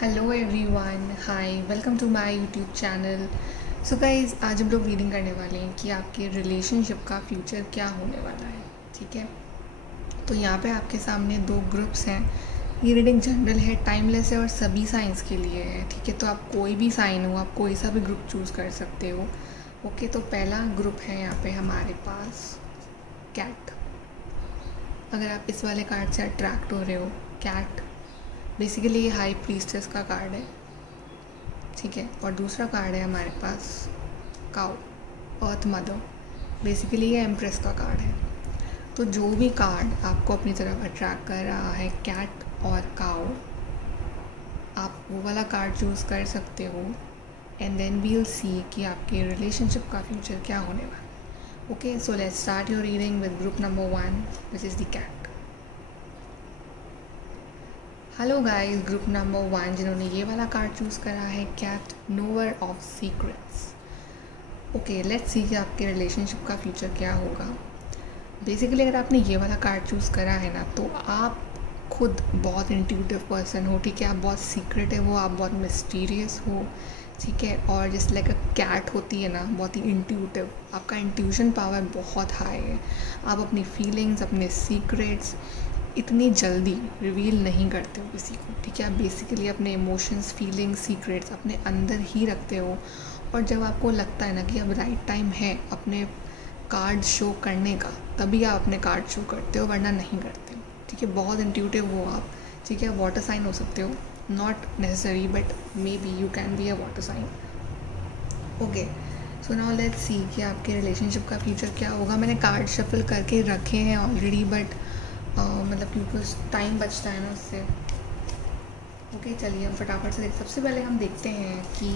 Hello everyone, hi, welcome to my YouTube channel. So guys, आज हम लोग reading करने वाले हैं कि आपके रिलेशनशिप का फ्यूचर क्या होने वाला है। ठीक है, तो यहाँ पे आपके सामने दो ग्रुप्स हैं। ये रीडिंग जनरल है, टाइमलेस है और सभी साइंस के लिए है। ठीक है, तो आप कोई भी साइन हो, आप कोई सा भी ग्रुप चूज़ कर सकते हो। ओके, तो पहला ग्रुप है यहाँ पे हमारे पास कैट। अगर आप इस वाले कार्ड से अट्रैक्ट हो रहे हो, कैट बेसिकली ये हाई प्रीस्टेस का कार्ड है। ठीक है, और दूसरा कार्ड है हमारे पास काउ, अर्थ मदर। बेसिकली ये एम्प्रेस का कार्ड है। तो जो भी कार्ड आपको अपनी तरफ अट्रैक्ट कर रहा है, कैट और काउ, आप वो वाला कार्ड चूज़ कर सकते हो। एंड देन वील सी कि आपके रिलेशनशिप का फ्यूचर क्या होने वाला है। Okay, so let's start your reading with group number 1, which is the cat. Hello guys, group number 1 जिन्होंने ये वाला कार्ड चूज़ करा है, cat, knower of secrets. Okay, let's see कि आपके रिलेशनशिप का फ्यूचर क्या होगा। बेसिकली अगर आपने ये वाला कार्ड चूज़ करा है ना, तो आप खुद बहुत इंट्यूटिव पर्सन हो। ठीक है, आप बहुत सीक्रेटिव हो, आप बहुत मिस्टीरियस हो। ठीक है, और जैसे लाइक अ कैट होती है ना, बहुत ही इंट्यूटिव, आपका इंट्यूशन पावर बहुत हाई है। आप अपनी फीलिंग्स, अपने सीक्रेट्स इतनी जल्दी रिवील नहीं करते हो किसी को। ठीक है, आप बेसिकली अपने इमोशंस, फीलिंग्स, सीक्रेट्स अपने अंदर ही रखते हो। और जब आपको लगता है ना कि अब राइट टाइम है अपने कार्ड शो करने का, तभी आप अपने कार्ड शो करते हो, वरना नहीं करते हो। ठीक है, बहुत इंट्यूटिव हो आप। ठीक है, वाटर साइन हो सकते हो, not necessary but may be you can be a water sign. Okay, so now let's see कि आपके रिलेशनशिप का फ्यूचर क्या होगा। मैंने कार्ड शफल करके रखे हैं ऑलरेडी, बट मतलब क्योंकि टाइम बचता है ना उससे। ओके, चलिए हम फटाफट से सबसे पहले हम देखते हैं कि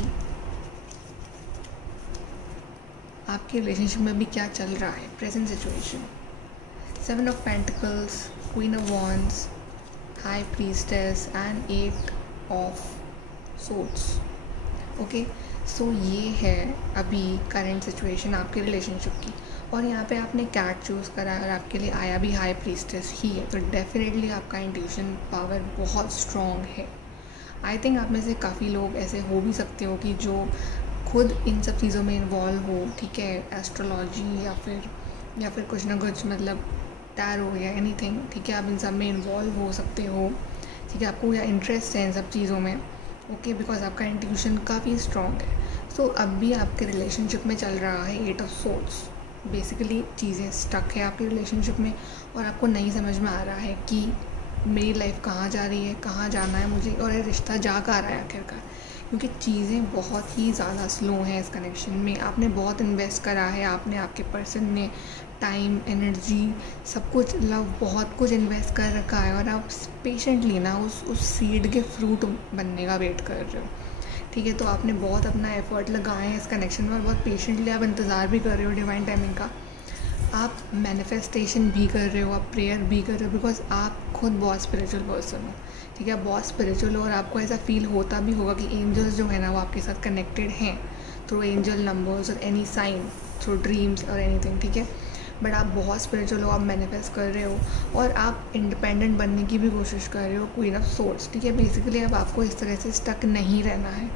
आपके रिलेशनशिप में भी क्या चल रहा है, present situation. 7 of pentacles, queen of wands, high priestess and 8 of swords. Okay, so ये है अभी करंट सिचुएशन आपके रिलेशनशिप की। और यहाँ पे आपने कैट चूज़ करा और आपके लिए आया भी हाई प्रीस्टेस ही है, तो डेफिनेटली आपका इंट्यूशन पावर बहुत स्ट्रॉन्ग है। आई थिंक आप में से काफ़ी लोग ऐसे हो भी सकते हो कि जो खुद इन सब चीज़ों में इन्वॉल्व हो। ठीक है, एस्ट्रोलॉजी या फिर कुछ ना कुछ, मतलब टैरो या एनीथिंग। ठीक है, आप इन सब में इन्वॉल्व हो सकते हो। ठीक है, आपको या इंटरेस्ट है इन सब चीज़ों में। ओके, बिकॉज आपका इंट्यूशन काफ़ी स्ट्रॉन्ग है। सो अब भी आपके रिलेशनशिप में चल रहा है 8 ऑफ सोर्ड्स। बेसिकली चीज़ें स्टक है आपके रिलेशनशिप में और आपको नहीं समझ में आ रहा है कि मेरी लाइफ कहाँ जा रही है, कहाँ जाना है मुझे, और ये रिश्ता जा कहाँ रहा है आखिरकार। क्योंकि चीज़ें बहुत ही ज़्यादा स्लो हैं इस कनेक्शन में। आपने बहुत इन्वेस्ट करा है, आपने, आपके पर्सन ने टाइम, एनर्जी, सब कुछ, लव, बहुत कुछ इन्वेस्ट कर रखा है, और आप पेशेंटली ना उस सीड के फ्रूट बनने का वेट कर रहे हो। ठीक है, तो आपने बहुत अपना एफर्ट लगाए हैं इस कनेक्शन में और बहुत पेशेंटली आप इंतज़ार भी कर रहे हो डिवाइन टाइमिंग का। आप मैनिफेस्टेशन भी कर रहे हो, आप प्रेयर भी कर रहे हो, बिकॉज आप खुद बहुत स्पिरिचुअल पर्सन हो। ठीक है, आप बहुत स्पिरिचुअल हो और आपको ऐसा फील होता भी होगा कि एंजल्स जो है ना वो आपके साथ कनेक्टेड हैं थ्रू एंजल नंबर्स और एनी साइन, थ्रू ड्रीम्स और एनीथिंग। ठीक है, बट आप बहुत स्पिरिचुअल हो, आप मैनिफेस्ट कर रहे हो और आप इंडिपेंडेंट बनने की भी कोशिश कर रहे हो, क्वीन ऑफ सोर्ड्स। ठीक है, बेसिकली अब आपको इस तरह से स्टक नहीं रहना है।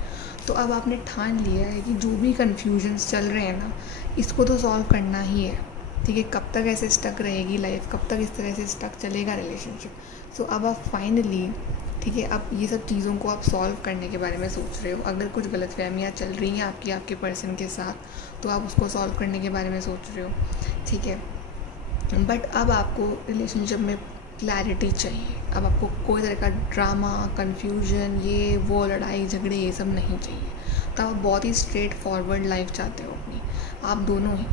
तो अब आपने ठान लिया है कि जो भी कन्फ्यूजन्स चल रहे हैं ना, इसको तो सॉल्व करना ही है। ठीक है, कब तक ऐसे स्टक रहेगी लाइफ, कब तक इस तरह से स्टक चलेगा रिलेशनशिप। सो अब आप फाइनली, ठीक है, अब ये सब चीज़ों को आप सॉल्व करने के बारे में सोच रहे हो। अगर कुछ गलतफहमियाँ चल रही हैं आपके पर्सन के साथ, तो आप उसको सॉल्व करने के बारे में सोच रहे हो। ठीक है, बट अब आपको रिलेशनशिप में क्लैरिटी चाहिए। अब आपको कोई तरह का ड्रामा, कन्फ्यूजन, ये वो लड़ाई झगड़े ये सब नहीं चाहिए। तो आप बहुत ही स्ट्रेट फॉरवर्ड लाइफ चाहते हो अपनी, आप दोनों ही।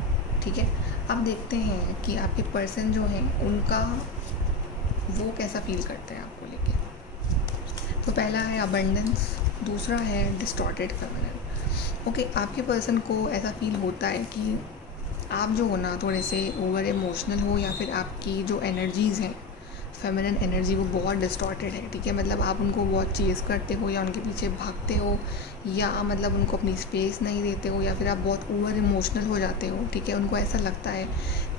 ठीक है, अब देखते हैं कि आपके पर्सन जो हैं उनका वो कैसा फील करते हैं आपको लेके। तो पहला है अबंडेंस, दूसरा है डिस्टॉर्टेड फेमिनिन। ओके, आपके पर्सन को ऐसा फील होता है कि आप जो हो ना थोड़े से ओवर इमोशनल हो, या फिर आपकी जो एनर्जीज़ हैं फेमिनिन एनर्जी वो बहुत डिस्टॉर्टेड है, ठीक है। मतलब आप उनको बहुत चेज़ करते हो या उनके पीछे भागते हो, या मतलब उनको अपनी स्पेस नहीं देते हो, या फिर आप बहुत ओवर इमोशनल हो जाते हो, ठीक है। उनको ऐसा लगता है,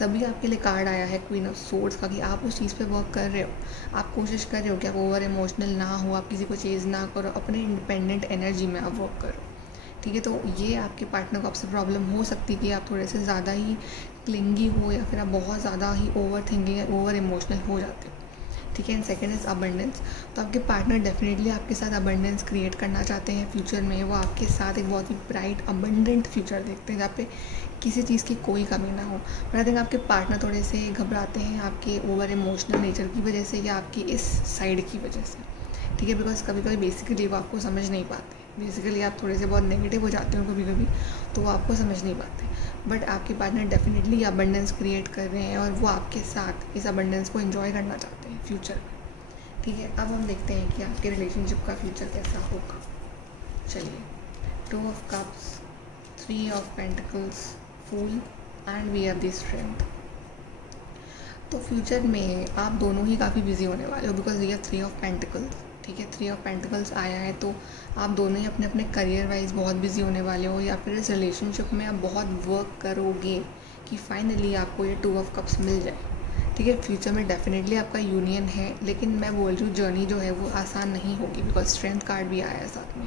तभी आपके लिए कार्ड आया है क्वीन ऑफ सोर्ड्स का, कि आप उस चीज़ पे वर्क कर रहे हो। आप कोशिश कर रहे हो कि आप ओवर इमोशनल ना हो, आप किसी को चेज़ ना करो, अपने इंडिपेंडेंट एनर्जी में आप वर्क करो, ठीक है। तो ये आपके पार्टनर को आपसे प्रॉब्लम हो सकती है कि आप थोड़े से ज़्यादा ही क्लिंगी हो, या फिर आप बहुत ज़्यादा ही ओवर थिंकिंग या ओवर इमोशनल हो जाते हो, ठीक है। And second is abundance. तो आपके पार्टनर डेफिनेटली आपके साथ अबंडेंस क्रिएट करना चाहते हैं फ्यूचर में। वो आपके साथ एक बहुत ही ब्राइट अबंडेंट फ्यूचर देखते हैं, जहाँ पे किसी चीज़ की कोई कमी ना हो। बट आई थिंक आपके पार्टनर थोड़े से घबराते हैं आपके ओवर इमोशनल नेचर की वजह से, या आपकी इस साइड की वजह से, ठीक है। बिकॉज कभी कभी बेसिकली वो आपको समझ नहीं पाते, बेसिकली आप थोड़े से बहुत नेगेटिव हो जाते हो कभी कभी, तो वो आपको समझ नहीं पाते। बट आपके पार्टनर डेफिनेटली अबंडेंस क्रिएट कर रहे हैं, और वो आपके साथ इस अबंडेंस को एंजॉय करना चाहते हैं फ्यूचर में, ठीक है। अब हम देखते हैं कि आपके रिलेशनशिप का फ्यूचर कैसा होगा। चलिए, 2 of cups, 3 of pentacles, fool, and we have the strength. तो फ्यूचर में आप दोनों ही काफ़ी बिजी होने वाले हो, because we have 3 of pentacles, ठीक है। 3 ऑफ पेंटिकल्स आया है, तो आप दोनों ही अपने अपने करियर वाइज बहुत बिजी होने वाले हो, या फिर इस रिलेशनशिप में आप बहुत वर्क करोगे कि फाइनली आपको ये 2 ऑफ कप्स मिल जाए, ठीक है। फ्यूचर में डेफिनेटली आपका यूनियन है, लेकिन मैं बोल रही हूँ जर्नी जो है वो आसान नहीं होगी, बिकॉज स्ट्रेंथ कार्ड भी आया है साथ में।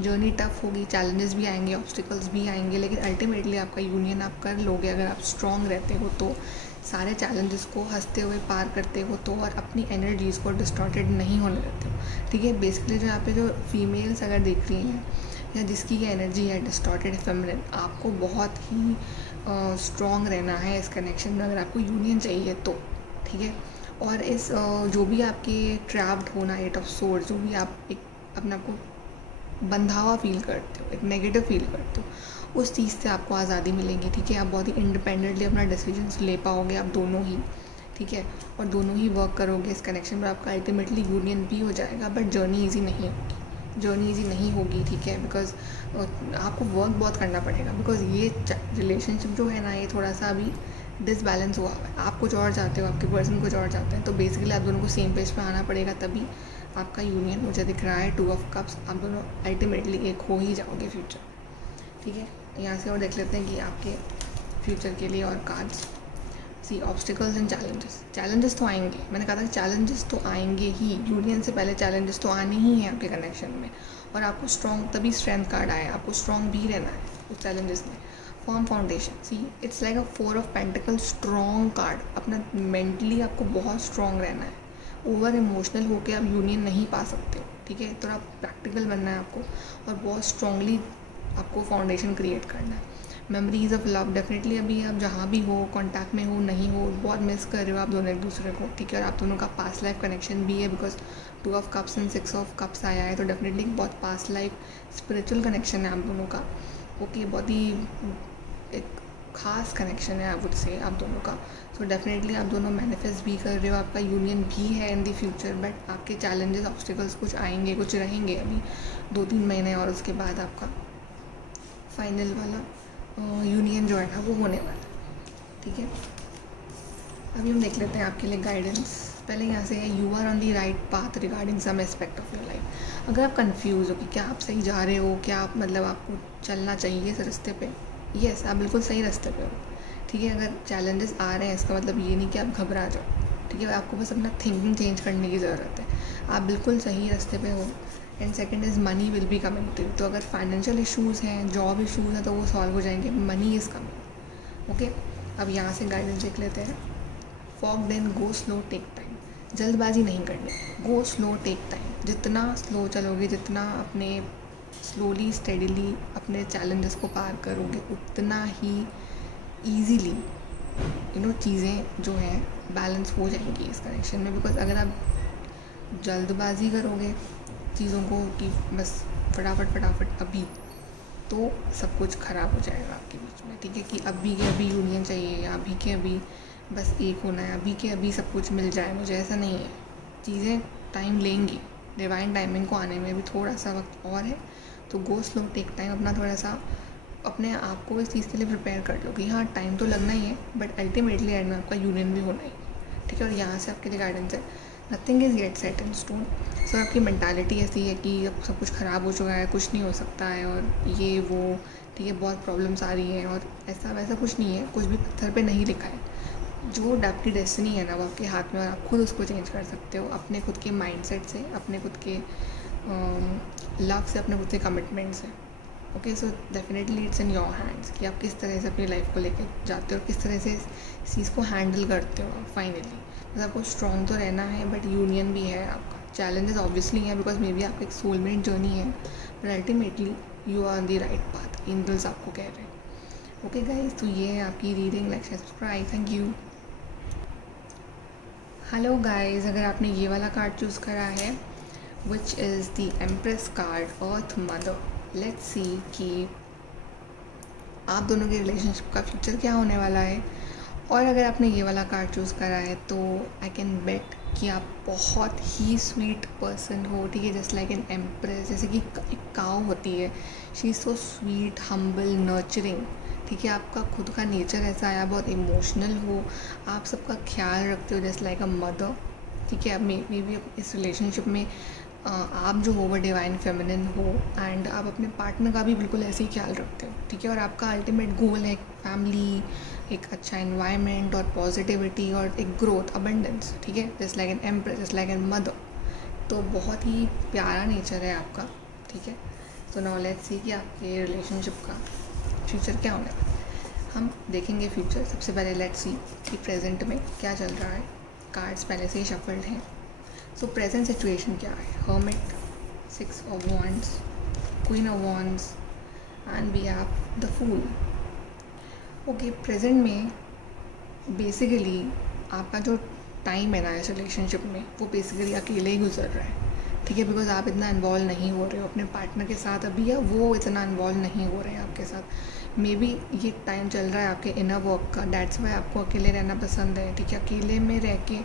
जर्नी टफ होगी, चैलेंजेस भी आएंगे, ऑब्स्टिकल्स भी आएंगे, लेकिन अल्टीमेटली आपका यूनियन आप कर लोगे अगर आप स्ट्रॉन्ग रहते हो तो। सारे चैलेंजेस को हंसते हुए पार करते हो तो, और अपनी एनर्जीज़ को डिस्टॉर्टेड नहीं होने देते हो, ठीक है। बेसिकली जो यहाँ पे जो फीमेल्स अगर देख रही हैं, या जिसकी ये एनर्जी है डिस्टॉर्टेड फेमिनिन, आपको बहुत ही स्ट्रॉन्ग रहना है इस कनेक्शन में अगर आपको यूनियन चाहिए तो, ठीक है। और इस जो भी आपके ट्रैप्ड होना, 8 ऑफ सोर्ड्स, जो भी आप एक अपने आप को बंधा हुआ फील करते हो, एक नेगेटिव फील करते हो, उस चीज़ से आपको आज़ादी मिलेगी, ठीक है। आप बहुत ही इंडिपेंडेंटली अपना डिसीजंस ले पाओगे, आप दोनों ही, ठीक है। और दोनों ही वर्क करोगे इस कनेक्शन में, आपका अल्टीमेटली यूनियन भी हो जाएगा। बट जर्नी ईजी नहीं होगी, जर्नी ईजी नहीं होगी, ठीक है। बिकॉज आपको वर्क बहुत करना पड़ेगा, बिकॉज ये रिलेशनशिप जो है ना, ये थोड़ा सा अभी डिसबैलेंस हुआ है। आप कुछ और चाहते हो, आपके पर्सन कुछ और चाहते हैं, तो बेसिकली आप दोनों को सेम पेज पे आना पड़ेगा, तभी आपका यूनियन मुझे दिख रहा है। 2 ऑफ कप्स, आप दोनों अल्टीमेटली एक हो ही जाओगे फ्यूचर, ठीक है। यहाँ से और देख लेते हैं कि आपके फ्यूचर के लिए और cards. See, obstacles and challenges. Challenges तो आएंगे, मैंने कहा था कि चैलेंजेस तो आएंगे ही, यूनियन से पहले चैलेंजेस तो आने ही हैं आपके कनेक्शन में। और आपको स्ट्रॉन्ग, तभी स्ट्रेंथ कार्ड आया, आपको स्ट्रॉन्ग भी रहना है उस चैलेंजेस में। Form foundation, see it's like a 4 of pentacle, strong card. अपना मेंटली आपको बहुत स्ट्रॉन्ग रहना है, ओवर इमोशनल होकर आप यूनियन नहीं पा सकते हो, ठीक है। तो आप प्रैक्टिकल बनना है आपको, और बहुत स्ट्रॉन्गली आपको फाउंडेशन क्रिएट करना है। मेमोरीज ऑफ लव, डेफिनेटली अभी आप जहाँ भी हो, कांटेक्ट में हो, नहीं हो, बहुत मिस कर रहे हो आप दोनों एक दूसरे को, ठीक है। और आप दोनों का पास्ट लाइफ कनेक्शन भी है, because 2 of cups and 6 of cups आया है, तो डेफिनेटली बहुत पास्ट लाइफ स्पिरिचुअल कनेक्शन है आप दोनों का, ओके। बहुत ही एक खास कनेक्शन है आई वुड से आप दोनों का। सो डेफिनेटली आप दोनों मैनिफेस्ट भी कर रहे हो, आपका यूनियन भी है इन द फ्यूचर। बट आपके चैलेंजेस, ऑब्स्टिकल्स कुछ आएंगे, कुछ रहेंगे अभी 2-3 महीने, और उसके बाद आपका फाइनल वाला यूनियन जो है ना वो होने वाला है, ठीक है। अभी हम देख लेते हैं आपके लिए गाइडेंस। पहले यहाँ से है, you are on the right path regarding some aspect of your life. अगर आप कंफ्यूज हो कि क्या आप सही जा रहे हो, क्या आप मतलब आपको चलना चाहिए इस रास्ते पे, यस आप बिल्कुल सही रास्ते पे हो, ठीक है। अगर चैलेंजेस आ रहे हैं, इसका मतलब ये नहीं कि आप घबरा जाओ, ठीक है। आपको बस अपना थिंकिंग चेंज करने की ज़रूरत है, आप बिल्कुल सही रास्ते पे हो। And second is money will be coming to you. तो अगर फाइनेंशियल इश्यूज़ हैं, जॉब इश्यूज़ हैं, तो वो सॉल्व हो जाएंगे, मनी इज़ कमिंग, ओके। अब यहाँ से गाइडेंस देख लेते हैं। Fog then go slow take time. जल्दबाजी नहीं करनी, गो स्लो टेक टाइम। जितना स्लो चलोगे, जितना अपने स्लोली स्टेडीली अपने चैलेंजेस को पार करोगे, उतना ही ईजीली चीज़ें जो हैं बैलेंस हो जाएंगी इस कनेक्शन में। बिकॉज अगर आप जल्दबाजी करोगे चीज़ों को कि बस फटाफट अभी, तो सब कुछ ख़राब हो जाएगा आपके बीच में, ठीक है। कि अभी के अभी यूनियन चाहिए, या अभी के अभी बस एक होना है, अभी के अभी सब कुछ मिल जाए मुझे, ऐसा नहीं है। चीज़ें टाइम लेंगी, डिवाइन टाइमिंग को आने में भी थोड़ा सा वक्त और है। तो गो स्लो टेक टाइम, अपना थोड़ा सा अपने आप को इस चीज़ के लिए प्रिपेयर कर लो कि हाँ टाइम तो लगना ही है, बट अल्टीमेटली एंड में आपका यूनियन भी होना ही, ठीक है। और यहाँ से आपके लिए गाइडेंस है, nothing is yet set in stone. So आपकी मैंटालिटी ऐसी है कि अब सब कुछ ख़राब हो चुका है, कुछ नहीं हो सकता है, और ये वो, ठीक है, बहुत प्रॉब्लम्स आ रही हैं, और ऐसा वैसा कुछ नहीं है, कुछ भी पत्थर पे नहीं लिखा है। जो आपकी डेस्टिनी है ना, वो आपके हाथ में, और आप खुद उसको चेंज कर सकते हो अपने खुद के माइंडसेट से, अपने खुद के लव से, अपने खुद के कमिटमेंट से। Okay, so definitely it's in your hands कि आप किस तरह से अपनी लाइफ को लेकर जाते हो और किस तरह से इस चीज़ को हैंडल करते हो। फाइनली बस आपको स्ट्रॉन्ग तो रहना है, बट यूनियन भी है आपका। चैलेंजेस ऑब्वियसली हैं बिकॉज मे बी आपका एक सोलमेट जर्नी है, but ultimately you are on the right path, angels आपको कह रहे हैं। ओके गाइज, तो ये है आपकी reading. Like subscribe, thank you. Hello guys, अगर आपने ये वाला कार्ड चूज़ करा है विच is the empress card, earth mother, let's see कि आप दोनों के रिलेशनशिप का फ्यूचर क्या होने वाला है। और अगर आपने ये वाला कार्ड चूज़ करा है तो आई कैन बेट कि आप बहुत ही स्वीट पर्सन हो, ठीक है, जस्ट लाइक एन एम्प्रेस, जैसे कि एक काऊ होती है, she is so sweet, humble, nurturing, ठीक है। आपका खुद का नेचर ऐसा है, आप बहुत इमोशनल हो, आप सबका ख्याल रखते हो जस्ट लाइक अ मदर, ठीक है। अब मे बी इस रिलेशनशिप में आप जो हो वो डिवाइन फेमिनिन हो, एंड आप अपने पार्टनर का भी बिल्कुल ऐसे ही ख्याल रखते हो, ठीक है। और आपका अल्टीमेट गोल है फैमिली, एक अच्छा एनवायरनमेंट और पॉजिटिविटी और एक ग्रोथ, अबंडेंस, ठीक है, just like an empress, just like an mother. तो बहुत ही प्यारा नेचर है आपका, ठीक है। सो नाउ लेट्स सी कि आपके रिलेशनशिप का फ्यूचर क्या होने वाला है। हम देखेंगे फ्यूचर। सबसे पहले लेट्स सी कि प्रेजेंट में क्या चल रहा है। कार्ड्स पहले से ही शफल्ड हैं। सो प्रेजेंट सिचुएशन क्या है। Hermit, 6 of wands, queen of wands, and we have the fool. Okay, present में बेसिकली आपका जो टाइम है ना इस रिलेशनशिप में, वो बेसिकली अकेले ही गुजर रहा है, ठीक है, बिकॉज आप इतना इन्वॉल्व नहीं हो रहे हो अपने पार्टनर के साथ अभी, या वो इतना इन्वॉल्व नहीं हो रहे हैं आपके साथ। मे बी ये टाइम चल रहा है आपके इनर वर्क का, डैट्स वाई आपको अकेले रहना पसंद है, ठीक है। अकेले में रह के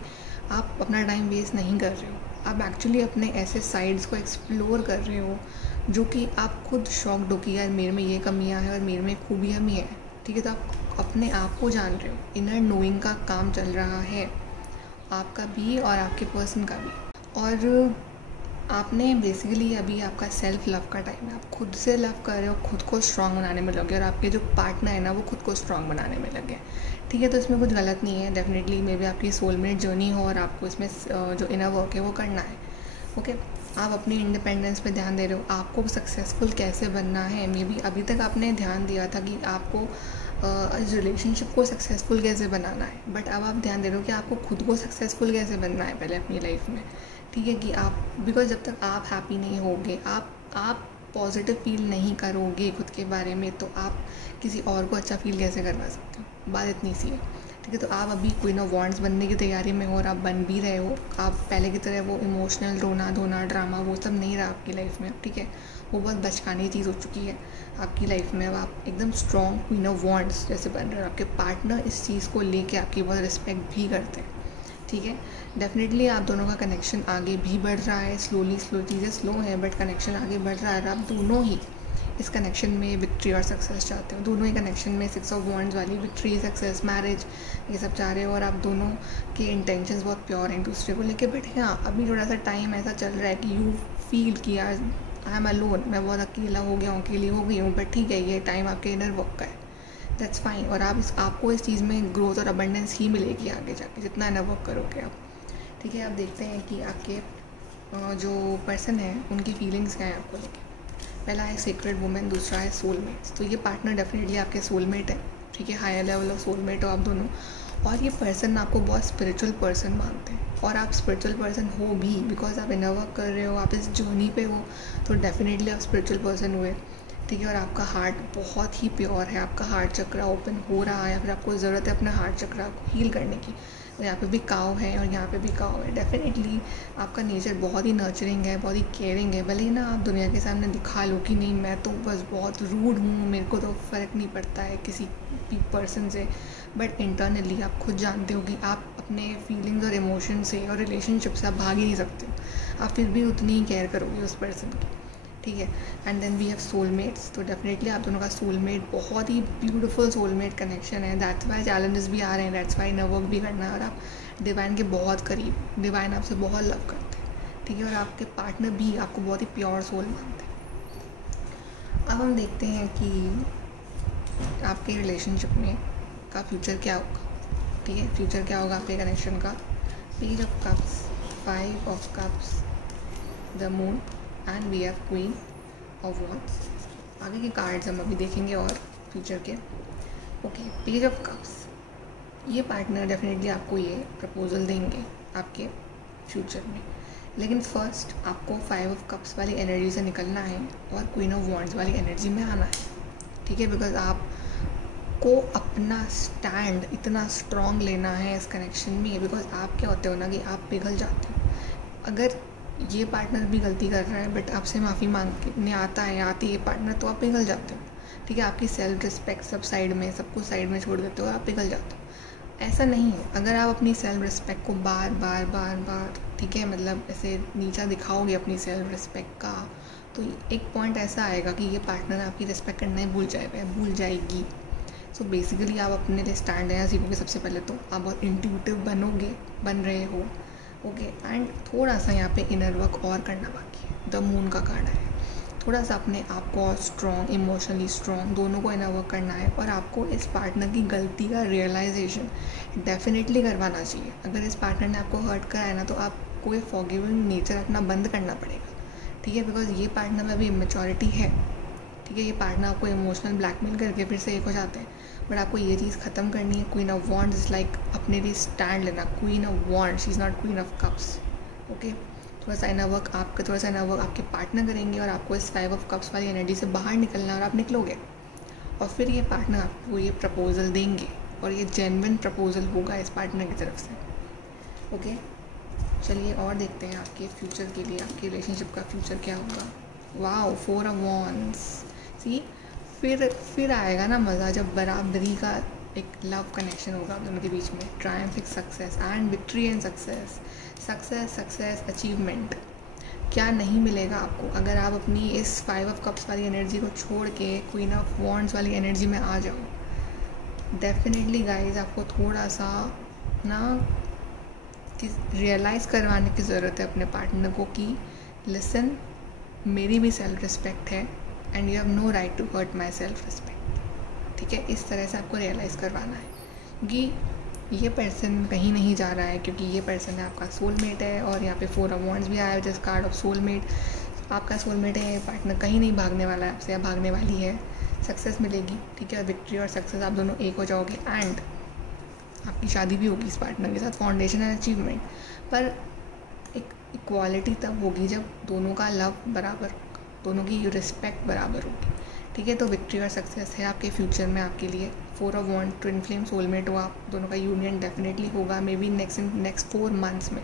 आप अपना टाइम वेस्ट नहीं कर रहे हो, आप एक्चुअली अपने ऐसे साइड्स को एक्सप्लोर कर रहे हो जो कि आप खुद शॉक्ड हो कि यार मेरे में ये कमियां हैं और मेरे में खूबियाँ भी हैं, ठीक है। तो आप अपने आप को जान रहे हो, इनर नोइंग का काम चल रहा है आपका भी और आपके पर्सन का भी। और आपने बेसिकली अभी आपका सेल्फ लव का टाइम है, आप खुद से लव कर रहे हो, खुद को स्ट्रांग बनाने में लगे, और आपके जो पार्टनर है ना वो खुद को स्ट्रांग बनाने में लगे, ठीक है। तो इसमें कुछ गलत नहीं है, डेफिनेटली मे बी आपकी सोलमेट जर्नी हो और आपको इसमें जो इनर वर्क है वो करना है। ओके, आप अपनी इंडिपेंडेंस पे ध्यान दे रहे हो, आपको सक्सेसफुल कैसे बनना है। मे बी अभी तक आपने ध्यान दिया था कि आपको इस रिलेशनशिप को सक्सेसफुल कैसे बनाना है, बट अब आप ध्यान दे रहे हो कि आपको खुद को सक्सेसफुल कैसे बनना है पहले अपनी लाइफ में, ठीक है। कि आप, बिकॉज जब तक आप हैप्पी नहीं होगे, आप पॉजिटिव फील नहीं करोगे खुद के बारे में, तो आप किसी और को अच्छा फील कैसे करवा सकते हो। बात इतनी सी है, ठीक है। तो आप अभी क्वीन ऑफ वॉन्ड्स बनने की तैयारी में हो और आप बन भी रहे हो। आप पहले की तरह वो इमोशनल रोना धोना ड्रामा वो सब नहीं रहा आपकी लाइफ में, ठीक है। वो बहुत बचकानी चीज़ हो चुकी है आपकी लाइफ में। अब आप एकदम स्ट्रॉन्ग क्वीन ऑफ वॉन्ड्स जैसे बन रहे हो। आपके पार्टनर इस चीज़ को लेके आपकी बहुत रिस्पेक्ट भी करते हैं, ठीक है। डेफिनेटली आप दोनों का कनेक्शन आगे भी बढ़ रहा है, स्लो चीज़ें स्लो हैं बट कनेक्शन आगे बढ़ रहा है। और आप दोनों ही इस कनेक्शन में विक्ट्री और सक्सेस चाहते हो, दोनों ही कनेक्शन में 6 ऑफ वॉन्ड्स वाली विक्ट्री, सक्सेस, मैरिज, ये सब चाह रहे हो। और आप दोनों के इंटेंशंस बहुत प्योर हैं एक दूसरे को लेके। बट हाँ, अभी थोड़ा सा टाइम ऐसा चल रहा है कि यू फील कि यार आई एम अलोन, मैं बहुत अकेला हो गया हूँ, अकेली हो गई हूँ। बट ठीक है, ये टाइम आपके इनर वर्क का है, दैट्स फाइन। और आपको इस चीज़ में ग्रोथ और अबंडेंस ही मिलेगी आगे जाके जितना इनर वर्क करोगे आप, ठीक है। आप देखते हैं कि आपके जो पर्सन है उनकी फीलिंग्स क्या हैं आपको लेके। पहला है सीक्रेट वुमेन, दूसरा है सोलमेट्स। तो ये पार्टनर डेफिनेटली आपके सोलमेट है, ठीक है, हायर लेवल ऑफ सोलमेट हो आप दोनों। और ये पर्सन आपको बहुत स्पिरिचुअल पर्सन मानते हैं, और आप स्पिरिचुअल पर्सन हो भी, बिकॉज आप इनर वर्क कर रहे हो, आप इस जर्नी पे हो, तो डेफिनेटली आप स्पिरिचुअल पर्सन हुए, ठीक है। और आपका हार्ट बहुत ही प्योर है, आपका हार्ट चक्रा ओपन हो रहा है, या फिर आपको ज़रूरत है अपना हार्ट चक्रा को हील करने की। यहाँ पे भी काव है और यहाँ पे भी काव है। डेफिनेटली आपका नेचर बहुत ही नर्चरिंग है, बहुत ही केयरिंग है। भले ही ना आप दुनिया के सामने दिखा लो कि नहीं मैं तो बस बहुत रूड हूँ, मेरे को तो फ़र्क नहीं पड़ता है किसी भी पर्सन से, बट इंटरनली आप खुद जानते हो कि आप अपने फीलिंग्स और इमोशन से और रिलेशनशिप से आप भाग ही नहीं सकते हो। आप फिर भी उतनी ही केयर करोगे उस पर्सन की, ठीक है। And then we have soulmates. तो डेफिनेटली आप दोनों का सोलमेट बहुत ही ब्यूटीफुल सोलमेट कनेक्शन है। दैट्स वाई चैलेंजेस भी आ रहे हैं, दैट्स वाई इनर वर्क भी करना है। और आप डिवाइन के बहुत करीब, डिवाइन आपसे बहुत लव करते हैं, ठीक है, और आपके पार्टनर भी आपको बहुत ही प्योर सोल मानते हैं। अब हम देखते हैं कि आपके रिलेशनशिप में का फ्यूचर क्या होगा, ठीक है, फ्यूचर क्या होगा आपके कनेक्शन का। Page of cups, 5 of cups, the moon and we have queen of wands. आगे के कार्ड्स हम अभी देखेंगे और फ्यूचर के। ओके, पेज ऑफ कप्स, ये पार्टनर डेफिनेटली आपको ये प्रपोजल देंगे आपके फ्यूचर में, लेकिन फर्स्ट आपको 5 ऑफ कप्स वाली एनर्जी से निकलना है और क्वीन ऑफ वॉन्ड्स वाली एनर्जी में आना है, ठीक है, बिकॉज आपको अपना स्टैंड इतना स्ट्रॉन्ग लेना है इस कनेक्शन में, बिकॉज आप क्या होते हो ना कि आप पिघल जाते हो। अगर ये पार्टनर भी गलती कर रहा है बट आपसे माफ़ी मांगने आता है, आती है पार्टनर, तो आप पिघल जाते हो, ठीक है, आपकी सेल्फ रिस्पेक्ट सब साइड में, सब कुछ साइड में छोड़ देते हो, आप पिघल जाते हो। ऐसा नहीं है, अगर आप अपनी सेल्फ रिस्पेक्ट को बार बार ठीक है, मतलब ऐसे नीचा दिखाओगे अपनी सेल्फ रिस्पेक्ट का, तो एक पॉइंट ऐसा आएगा कि ये पार्टनर आपकी रिस्पेक्ट करना ही भूल जाएगी। सो बेसिकली आप अपने लिए स्टैंड लेना सीखोगे। सबसे पहले तो आप बहुत इंट्यूटिव बन रहे हो, ओके, एंड थोड़ा सा यहाँ पे इनर वर्क और करना बाकी है। द मून का कार्ड है, थोड़ा सा अपने आप को और स्ट्रॉन्ग, इमोशनली स्ट्रॉन्ग, दोनों को इनर वर्क करना है, और आपको इस पार्टनर की गलती का रियलाइजेशन डेफिनेटली करवाना चाहिए। अगर इस पार्टनर ने आपको हर्ट कराया ना, तो आपको ये फॉरगिविंग नेचर अपना बंद करना पड़ेगा, ठीक है, बिकॉज ये पार्टनर में अभी इमेच्योरिटी है, ठीक है, ये पार्टनर आपको इमोशनल ब्लैकमेल करके फिर से एक हो जाते हैं, बट आपको ये चीज़ ख़त्म करनी है। Queen of wands is like अपने लिए स्टैंड लेना, queen of wands, she is not queen of cups, okay. थोड़ा सा इनर वर्क आपके पार्टनर करेंगे और आपको इस 5 ऑफ कप्स वाली एनर्जी से बाहर निकलना, और आप निकलोगे और फिर ये पार्टनर आपको ये प्रपोजल देंगे, और ये जेन्युइन प्रपोजल होगा इस पार्टनर की तरफ से, ओके। चलिए और देखते हैं आपके फ्यूचर के लिए, आपके रिलेशनशिप का फ्यूचर क्या होगा। वाओ, 4 ऑफ वॉन्ड्स, सी फिर आएगा ना मज़ा, जब बराबरी का एक लव कनेक्शन होगा दोनों के बीच में। Triumphic success and victory and success achievement, क्या नहीं मिलेगा आपको अगर आप अपनी इस 5 ऑफ कप्स वाली एनर्जी को छोड़ के क्वीन ऑफ वॉन्ड्स वाली एनर्जी में आ जाओ। डेफिनेटली गाइज, आपको थोड़ा सा ना रियलाइज़ करवाने की ज़रूरत है अपने पार्टनर को कि लिसन, मेरी भी सेल्फ रिस्पेक्ट है and you have no right to hurt my self respect, ठीक है। इस तरह से आपको रियलाइज़ करवाना है, क्योंकि ये पर्सन कहीं नहीं जा रहा है, क्योंकि ये पर्सन है आपका सोलमेट है, और यहाँ पे 4 ऑफ वॉन्ड्स भी आया है, जिस कार्ड ऑफ सोलमेट, आपका सोलमेट है, पार्टनर कहीं नहीं भागने वाला है आपसे, या भागने वाली है, सक्सेस मिलेगी, ठीक है, विक्ट्री और सक्सेस आप दोनों एक हो जाओगे, एंड आपकी शादी भी होगी इस पार्टनर के साथ, फाउंडेशन एंड अचीवमेंट। पर एक इक्वालिटी तब होगी जब दोनों का लव बराबर होगा, दोनों की रिस्पेक्ट बराबर होगी, ठीक है। तो विक्ट्री और सक्सेस है आपके फ्यूचर में आपके लिए। 4 of wand, twin flame soulmate हो, आप दोनों का यूनियन डेफिनेटली होगा, मे बी नेक्स्ट 4 मंथ्स में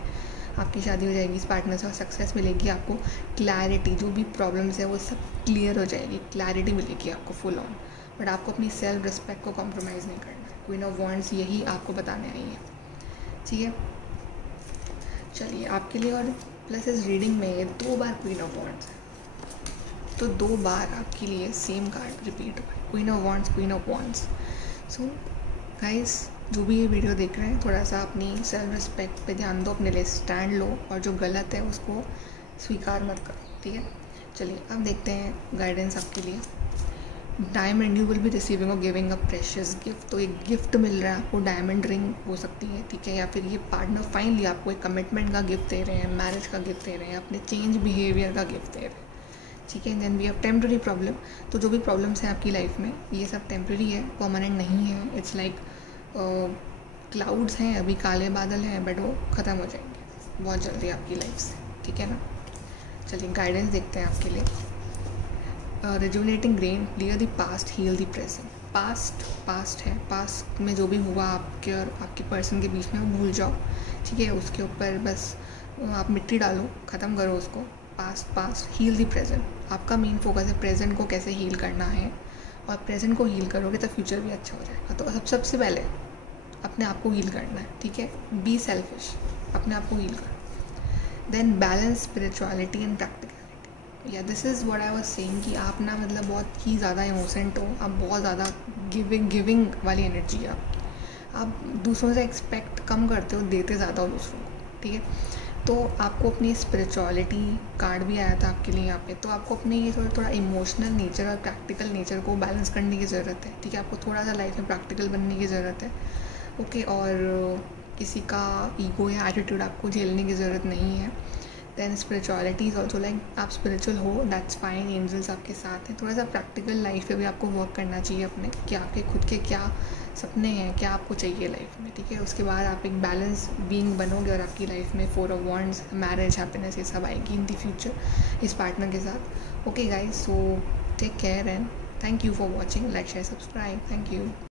आपकी शादी हो जाएगी इस पार्टनर से, और सक्सेस मिलेगी आपको, क्लैरिटी, जो भी प्रॉब्लम्स है वो सब क्लियर हो जाएगी, क्लैरिटी मिलेगी आपको फुल ऑन, बट आपको अपनी सेल्फ रिस्पेक्ट को कॉम्प्रोमाइज़ नहीं करना है। क्वीन ऑफ वॉन्ड्स यही आपको बताने आई है, ठीक है। चलिए आपके लिए, और प्लस इस रीडिंग में 2 बार क्वीन ऑफ वॉन्ड्स है, तो 2 बार आपके लिए सेम कार्ड रिपीट हुआ है, queen of wands. So guys, जो भी ये वीडियो देख रहे हैं, थोड़ा सा अपनी सेल्फ रिस्पेक्ट पे ध्यान दो, अपने लिए स्टैंड लो, और जो गलत है उसको स्वीकार मत करो, ठीक है। चलिए अब देखते हैं गाइडेंस आपके लिए। Diamond, you will be receiving और गिविंग अ प्रेशियस गिफ्ट, तो एक गिफ्ट मिल रहा है आपको, डायमंड रिंग हो सकती है, ठीक है, या फिर ये पार्टनर फाइनली आपको एक कमिटमेंट का गिफ्ट दे रहे हैं, मैरिज का गिफ्ट दे रहे हैं, अपने चेंज बिहेवियर का गिफ्ट दे रहे हैं, ठीक है। Then we have temporary problem, तो जो भी प्रॉब्लम्स हैं आपकी लाइफ में, ये सब टेम्प्रेरी है, परमानेंट नहीं है। इट्स लाइक क्लाउड्स हैं, अभी काले बादल हैं, बट वो ख़त्म हो जाएंगे बहुत जल्दी आपकी लाइफ से, ठीक है ना। चलिए गाइडेंस देखते हैं आपके लिए। Rejuvenating grain, clear the past, heal the present. Past है, पास्ट में जो भी हुआ आपके और आपके पर्सन के बीच में, वो भूल जाओ, ठीक है, उसके ऊपर बस आप मिट्टी डालो, ख़त्म करो उसको। पास्ट, हील द प्रेजेंट, आपका मेन फोकस है प्रेजेंट को कैसे हील करना है, और प्रेजेंट को हील करोगे तो फ्यूचर भी अच्छा हो जाएगा। तो सबसे पहले अपने आप को हील करना है, ठीक है, बी सेल्फिश, अपने आप को हील करो। Then balance spirituality and practicality, या this is what I was saying कि आप ना मतलब बहुत ही ज़्यादा इमोशंट हो, आप बहुत ज़्यादा गिविंग वाली एनर्जी है आपकी, आप दूसरों से एक्सपेक्ट कम करते हो, देते ज़्यादा हो दूसरों को, ठीक है। तो आपको अपनी स्पिरिचुअलिटी कार्ड भी आया था आपके लिए यहाँ पे, तो आपको अपने ये थोड़ा इमोशनल नेचर और प्रैक्टिकल नेचर को बैलेंस करने की ज़रूरत है, ठीक है। आपको थोड़ा सा लाइफ में प्रैक्टिकल बनने की ज़रूरत है, ओके। और किसी का ईगो या एटीट्यूड आपको झेलने की ज़रूरत नहीं है। Then spirituality is also like आप स्पिरिचुअल हो, दैट्स फाइन, एंजल्स आपके साथ हैं। थोड़ा सा प्रैक्टिकल लाइफ पे भी आपको वर्क करना चाहिए अपने, कि आपके खुद के क्या सपने हैं, क्या आपको चाहिए लाइफ में, ठीक है। उसके बाद आप एक बैलेंस बीइंग बनोगे और आपकी लाइफ में 4 ऑफ वांड्स, मैरिज, हैप्पीनेस, ये सब आएगी इन द फ्यूचर इस पार्टनर के साथ। Okay guys, so take care and thank you for watching. Like share subscribe, thank you.